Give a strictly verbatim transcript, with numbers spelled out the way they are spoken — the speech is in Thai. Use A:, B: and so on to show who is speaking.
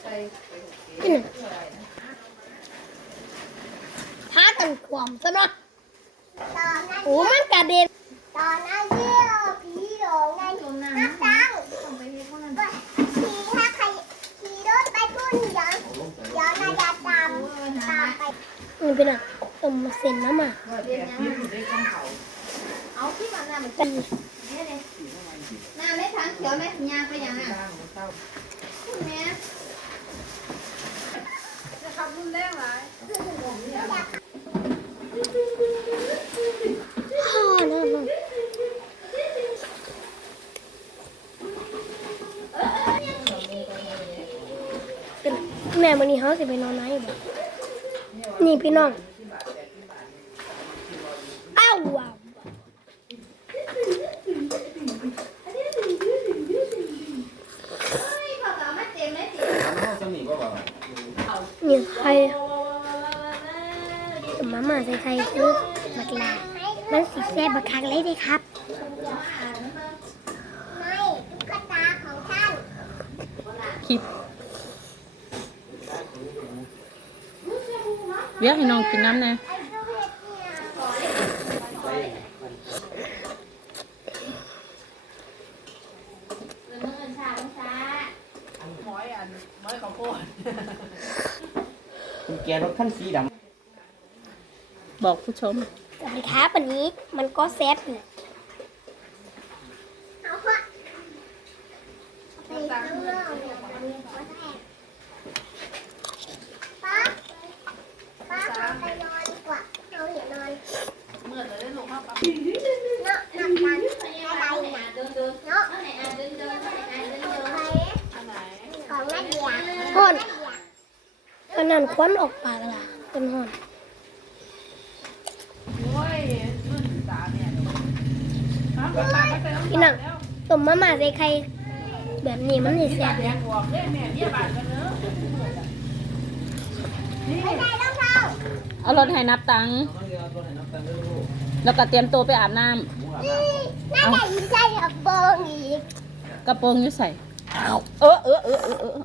A: ท้ากันความซะเนาะโอ้มันกระเด็นตอนนั้นเยี่ยวผีหลงไงนับตังขี่ถ้าใครขี่รถไปพุ่นย้อนย้อนมาจะตามตามไปนี่เป็นอ่ะต้มเส้นน้ำอ่ะเอาที่มันน่ะมันเป็นน้ำไม่ทางเขียวไหมยางไปยังอ่ะแม่จะขับรุ่นแรกไหมพ่อนะแม่วันนี้เขาสิไปนอนไหนบ่นี่พี่น้องอ้าวว้าวนี่ใครมาม่าใส่ไข่คือบักลามันสีแซ่บบักคักเลยดิครับไม่ตุ๊กตาของท่าน
B: คลิปเรียกให้น้องกินน้ำแน่
C: คุณแกรถขั้นสีด
B: ำบอกผู้ชม
A: สวัสดีครับวันนี้มันก็แซ่บอยู่เอาค่ะไปข้างนอกเนี่ยมันมีก็แซ่บป้าป้าขอไปนอนดีกว่าเราอย่านอนเมื่อจะได้ลงมาปั๊บเนาะนับกันอะไรนะเนาะของนักเรียนคนขนาดควันออกปากละเป็นหอนพี่น้องต้มมะม่าใส่ไข่แบบนี้มันจะแซ่บเลย
B: เอารถให้นับตังค์แล้วก็เตรียมตัวไปอาบน้ำ
A: น่าจะใส่กระโปรงอีก
B: กระโปรงอยู่ใส่เออเออเออเออเออ